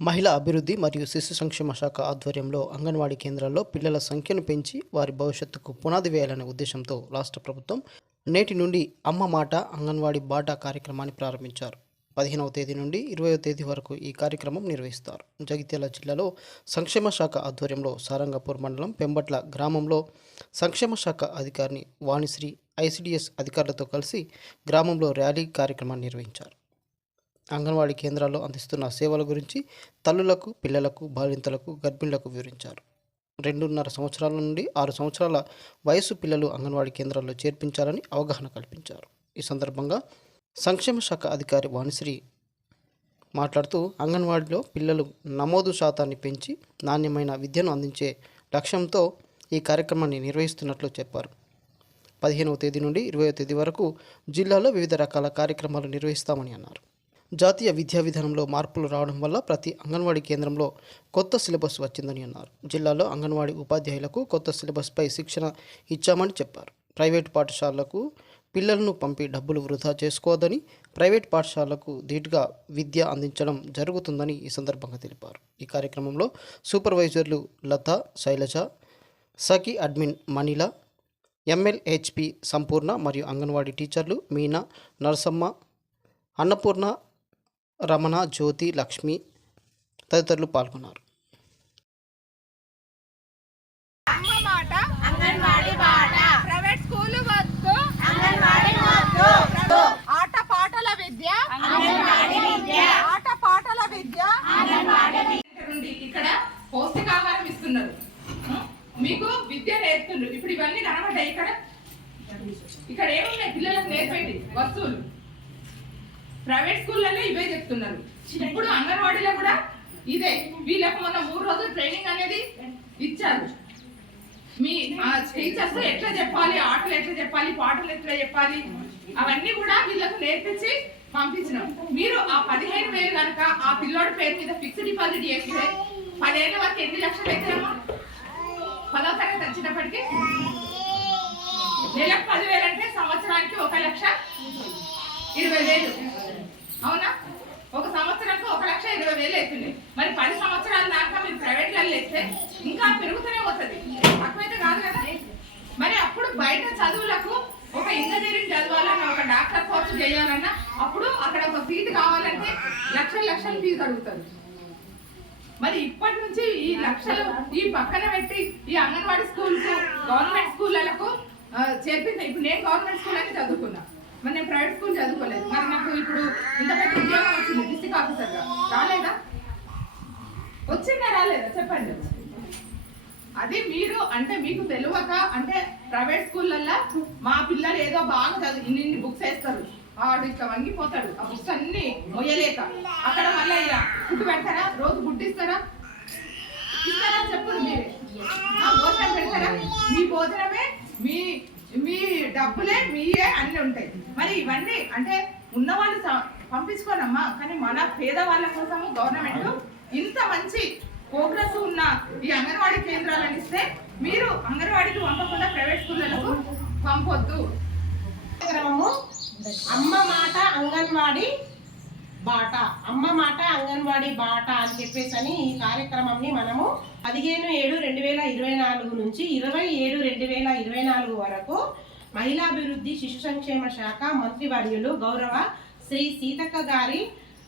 మహిళా అభివృద్ధి మరియు శిశు సంక్షేమ శాఖ ఆధ్వర్యంలో అంగన్వాడీ కేంద్రాల్లో పిల్లల సంఖ్యను పెంచి వారి భవిష్యత్తుకు పునాది వేయాలనే ఉద్దేశంతో రాష్ట్ర ప్రభుత్వం నేటి నుండి అమ్మ మాట అంగన్వాడీ బాట కార్యక్రమాన్ని ప్రారంభించారు. పదిహేనవ తేదీ నుండి ఇరవయో తేదీ వరకు ఈ కార్యక్రమం నిర్వహిస్తారు. జగిత్యాల జిల్లాలో సంక్షేమ శాఖ ఆధ్వర్యంలో సారంగపూర్ మండలం పెంబట్ల గ్రామంలో సంక్షేమ శాఖ అధికారిని వాణిశ్రీ ఐసిడిఎస్ అధికారులతో కలిసి గ్రామంలో ర్యాలీ కార్యక్రమాన్ని నిర్వహించారు. అంగన్వాడీ కేంద్రాల్లో అందిస్తున్న సేవల గురించి తల్లులకు పిల్లలకు బాలింతలకు గర్భిణులకు వివరించారు. రెండున్నర సంవత్సరాల నుండి ఆరు సంవత్సరాల వయసు పిల్లలు అంగన్వాడీ కేంద్రాల్లో చేర్పించాలని అవగాహన కల్పించారు. ఈ సందర్భంగా సంక్షేమ శాఖ అధికారి వాణిశ్రీ మాట్లాడుతూ అంగన్వాడీలో పిల్లలు నమోదు శాతాన్ని పెంచి నాణ్యమైన విద్యను అందించే లక్ష్యంతో ఈ కార్యక్రమాన్ని నిర్వహిస్తున్నట్లు చెప్పారు. పదిహేనవ తేదీ నుండి ఇరవై తేదీ వరకు జిల్లాలో వివిధ రకాల కార్యక్రమాలు నిర్వహిస్తామని అన్నారు. జాతీయ విద్యా విధానంలో మార్పులు రావడం వల్ల ప్రతి అంగన్వాడీ కేంద్రంలో కొత్త సిలబస్ వచ్చిందని అన్నారు. జిల్లాలో అంగన్వాడీ ఉపాధ్యాయులకు కొత్త సిలబస్పై శిక్షణ ఇచ్చామని చెప్పారు. ప్రైవేట్ పాఠశాలలకు పిల్లలను పంపి డబ్బులు వృధా చేసుకోవద్దని ప్రైవేట్ పాఠశాలకు ధీటుగా విద్య అందించడం జరుగుతుందని ఈ సందర్భంగా తెలిపారు. ఈ కార్యక్రమంలో సూపర్వైజర్లు లత శైలజ సఖి అడ్మిన్ మణిల ఎంఎల్హెచ్పి సంపూర్ణ మరియు అంగన్వాడీ టీచర్లు మీనా నరసమ్మ అన్నపూర్ణ రమణ జ్యోతి లక్ష్మి తదితరులు పాల్గొన్నారు. అమ్మ మాట అంగన్వాడీ బాట. ప్రైవేట్ స్కూల్ వద్దు. అంగన్వాడీ వద్దు. ఆట పాటల విద్య. అంగన్వాడీ విద్య. ఆట పాటల విద్య. అంగన్వాడీ నుండి ఇక్కడ పౌష్టికాహారం ఇస్తున్నారు. ఉం? మీకు విద్య నేర్పుతున్నారు. ఇప్పుడు ఇవన్నీ కనబడ్డాయి ఇక్కడ. ఇక్కడ ఏమున్నాయి? పిల్లలకు నేర్పేది వస్తువులు. ప్రైవేట్ స్కూళ్ళలో ఇవే చెప్తున్నారు. ఇప్పుడు అంగన్వాడీలో కూడా ఇదే. వీళ్ళకు మొన్న మూడు రోజులు ట్రైనింగ్ అనేది ఇచ్చారు. మీ టీచర్స్ ఎట్లా చెప్పాలి ఆటలు ఎట్లా చెప్పాలి పాటలు ఎట్లా చెప్పాలి అవన్నీ కూడా వీళ్ళకు నేర్పించి పంపించినాం. మీరు ఆ పదిహేను వేలు కనుక ఆ పిల్లోడి పేరు మీద ఫిక్స్డ్ డిపాజిట్ చేస్తే పదేళ్ళ వరకు ఎన్ని లక్షలు అవుతాయమ్మా పదో తరగతి వచ్చినప్పటికీ నెలకు పదివేలు అంటే సంవత్సరానికి ఒక లక్ష ఇరవై వేలు. అవునా? ఒక సంవత్సరానికి ఒక లక్ష ఇరవై వేలు అవుతుంది. మరి పది సంవత్సరాల దాకా మీరు ప్రైవేట్లలో వేస్తే ఇంకా పెరుగుతూనే పోతుంది. తక్కువైతే కాదు కదా? మరి అప్పుడు బయట చదువులకు ఒక ఇంజనీరింగ్ చదవాలన్నా ఒక డాక్టర్ కోర్సు చేయాలన్నా అప్పుడు అక్కడ ఒక సీట్ కావాలంటే లక్షల లక్షలు ఫీజు అడుగుతారు. మరి ఇప్పటి నుంచి ఈ లక్షలు ఈ పక్కన పెట్టి ఈ అంగన్వాడీ స్కూల్ గవర్నమెంట్ స్కూళ్ళకు చేర్పించే ఇప్పుడు నేను గవర్నమెంట్ స్కూల్ అని చదువుకున్నా. మరి నేను ప్రైవేట్ స్కూల్ చదువుకోలేదు. మరి నాకు ఇప్పుడు ఇంత పెద్ద ఉద్యోగం వచ్చింది డిస్టిక్ ఆఫీసర్గా రాలేదా? వచ్చిందా రాలేదా? చెప్పండి. అది మీరు అంటే మీకు తెలియక అంటే ప్రైవేట్ స్కూళ్ళల్లో మా పిల్లలు ఏదో బాగా చదువు ఇన్ని ఇన్ని బుక్స్ వేస్తారు. వాడు ఇట్లా వంగిపోతాడు. ఆ బుక్స్ అన్ని మొయ్యలేక. అక్కడ మళ్ళీ ఇలా ఫుడ్ పెడతారా? రోజు ఫుడ్ ఇస్తారా? ఇస్తారా? చెప్పండి మీరు. ఆ, భోజనం పెడతారా? మీ భోజనమే మీ మీ డబ్బులే మీయే అన్ని ఉంటాయి. మరి ఇవన్నీ అంటే ఉన్నవాళ్ళు పంపించుకోనమ్మా కానీ మన పేదవాళ్ళ కోసము గవర్నమెంట్ ఇంత మంచి ప్రోగ్రెస్ ఉన్న ఈ అంగన్వాడీ కేంద్రాలను ఇస్తే మీరు అంగన్వాడీకి పంపకుండా ప్రైవేట్ స్కూళ్ళకు పంపొద్దు. కార్యక్రమము అమ్మ మాట అంగన్వాడీ బాట అమ్మ మాట అంగన్వాడీ బాట అని చెప్పేసి అని ఈ కార్యక్రమంని మనము పదిహేను ఏడు రెండు వేల ఇరవై నాలుగు నుంచి ఇరవై ఏడు రెండు వేల ఇరవై నాలుగు వరకు మహిళాభివృద్ధి శిశు సంక్షేమ శాఖ మంత్రివర్యులు గౌరవ శ్రీ సీతక్క గారి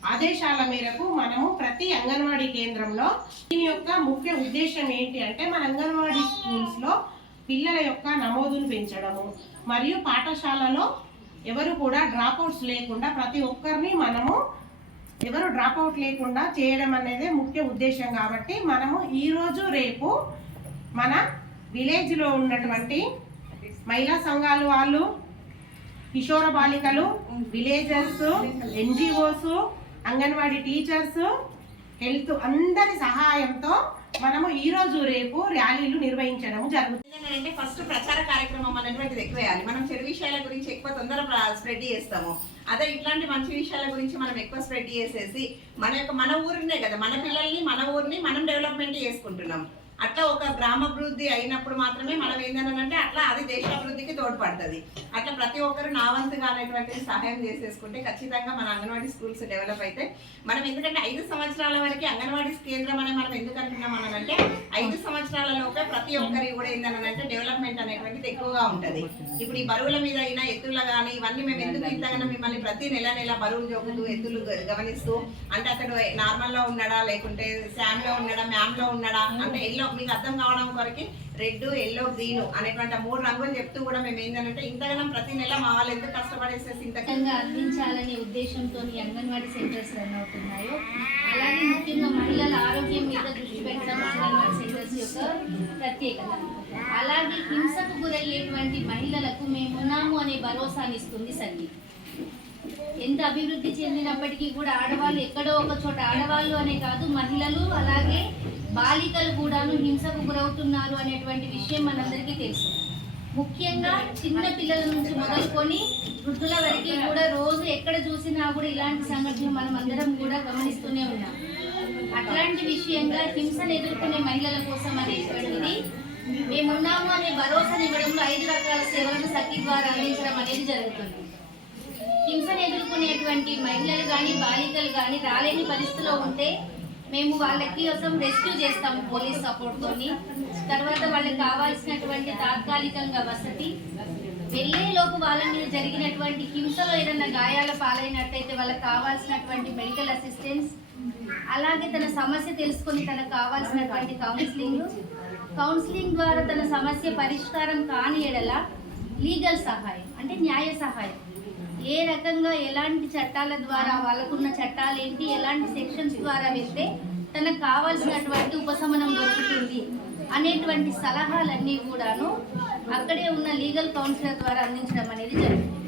ఆదేశాల మేరకు మనము ప్రతి అంగన్వాడీ కేంద్రంలో దీని యొక్క ముఖ్య ఉద్దేశం ఏంటి అంటే మన అంగన్వాడీ స్కూల్స్లో పిల్లల యొక్క నమోదును పెంచడము మరియు పాఠశాలలో ఎవరు కూడా డ్రాప్అవుట్స్ లేకుండా ప్రతి ఒక్కరిని మనము ఎవరు డ్రాప్అవుట్ లేకుండా చేయడం అనేది ముఖ్య ఉద్దేశం కాబట్టి మనము ఈరోజు రేపు మన విలేజ్లో ఉన్నటువంటి మహిళా సంఘాలు వాళ్ళు కిషోర బాలికలు villagers NGOs anganwadi teachers health అందరి సహాయంతో మనము ఈ రోజు రేపు ర్యాలీలు నిర్వహించడం జరుగుతుంది. ఏంటంటే ఫస్ట్ ప్రచార కార్యక్రమం అనేటువంటిది ఎక్కువ వేయాలి మనం చెడు విషయాల గురించి ఎక్కువ తొందర స్ప్రెడ్ చేస్తాము. అదే ఇట్లాంటి మంచి విషయాల గురించి మనం ఎక్కువ స్ప్రెడ్ చేసేసి మన యొక్క మన ఊరినే కదా మన పిల్లల్ని మన ఊరిని మనం డెవలప్మెంట్ చేసుకుంటున్నాం. అట్లా ఒక గ్రామాభివృద్ధి అయినప్పుడు మాత్రమే మనం ఏంటంటే అట్లా అది దేశాభివృద్ధికి తోడ్పడుతుంది. అట్లా ప్రతి ఒక్కరు నా వంతు కానటువంటిది సహాయం చేసేసుకుంటే ఖచ్చితంగా మన అంగన్వాడీ స్కూల్స్ డెవలప్ అయితే మనం ఎందుకంటే ఐదు సంవత్సరాల వరకు అంగన్వాడీ కేంద్రం అని మనం ఎందుకు అంటున్నాం అనంటే ఐదు సంవత్సరాలలోపే ప్రతి ఒక్కరి కూడా ఏంటంటే డెవలప్మెంట్ అనేటువంటిది ఎక్కువగా ఉంటది. ఇప్పుడు ఈ బరువుల మీద అయినా ఎత్తుల కానీ ఇవన్నీ మేము ఎందుకు ఇంతగానో మిమ్మల్ని ప్రతి నెల నెల బరువులు జోకుతూ ఎత్తులు గమనిస్తూ అంటే అతడు నార్మల్లో ఉన్నాడా లేకుంటే శామ్లో ఉన్నాడా మ్యామ్లో ఉన్నాడా అంటే ఎల్లో మీకు అర్థం కావడం కొరకి రెడ్ ఎల్లో గ్రీన్ అనేటువంటి మూడు రంగులు చెప్తూ కూడా మేము ఏంటంటే ఇంతగానం ప్రతి నెల మా వాళ్ళు ఎంత కష్టపడేసేసి ఇంత అందించాలనే ఉద్దేశంతో అంగన్వాడీ సెంటర్స్ రన్ అవుతున్నాయో అలాగే ముఖ్యంగా మహిళల ఆరోగ్యం మీద దృష్టి పెట్టడం అంగన్వాడీ సెంటర్స్ యొక్క ప్రత్యేకత. అలాగే హింసకు గురయ్యేటువంటి మహిళలకు మేమున్నాము అనే భరోసాని ఇస్తుంది సంగీత్ ఎంత అభివృద్ధి చెందినప్పటికీ కూడా ఆడవాళ్ళు ఎక్కడో ఒక చోట ఆడవాళ్ళు అనే కాదు మహిళలు అలాగే బాలికలు కూడాను హింసకు గురవుతున్నారు అనేటువంటి విషయం మనందరికీ తెలుసు. ముఖ్యంగా చిన్న పిల్లల నుంచి మొదలుకొని వృద్ధుల వరకు కూడా రోజు ఎక్కడ చూసినా కూడా ఇలాంటి సంఘటనలు మనం అందరం కూడా గమనిస్తూనే ఉన్నాం. అట్లాంటి విషయంగా హింసను ఎదుర్కొనే మహిళల కోసం అనేటువంటిది మేమున్నాము అనే భరోసాని ఇవ్వడంలో ఐదు రకాల సేవలను సఖి ద్వారా అందించడం అనేది జరుగుతుంది. హింసను ఎదుర్కొనేటువంటి మహిళలు కానీ బాలికలు కానీ రాలేని పరిస్థితిలో ఉంటే మేము వాళ్ళకి కోసం రెస్క్యూ చేస్తాము పోలీస్ సపోర్ట్ తోని. తర్వాత వాళ్ళకి కావాల్సినటువంటి తాత్కాలికంగా వసతి. వెళ్ళేలోపు వాళ్ళ మీద జరిగినటువంటి హింసలో ఏదైనా గాయాల పాలైనట్టయితే వాళ్ళకి కావాల్సినటువంటి మెడికల్ అసిస్టెన్స్ అలాగే తన సమస్య తెలుసుకొని తనకు కావాల్సినటువంటి కౌన్సిలింగ్ కౌన్సిలింగ్ ద్వారా తన సమస్య పరిష్కారం కాని ఎడల లీగల్ సహాయం అంటే న్యాయ సహాయం. ఏ రకంగా ఎలాంటి చట్టాల ద్వారా వాళ్ళకున్న చట్టాలు ఏంటి ఎలాంటి సెక్షన్స్ ద్వారా వెళ్తే తనకు కావాల్సినటువంటి ఉపశమనం దొరుకుతుంది అనేటువంటి సలహాలన్నీ కూడాను అక్కడే ఉన్న లీగల్ కౌన్సిలర్ ద్వారా అందించడం అనేది జరుగుతుంది.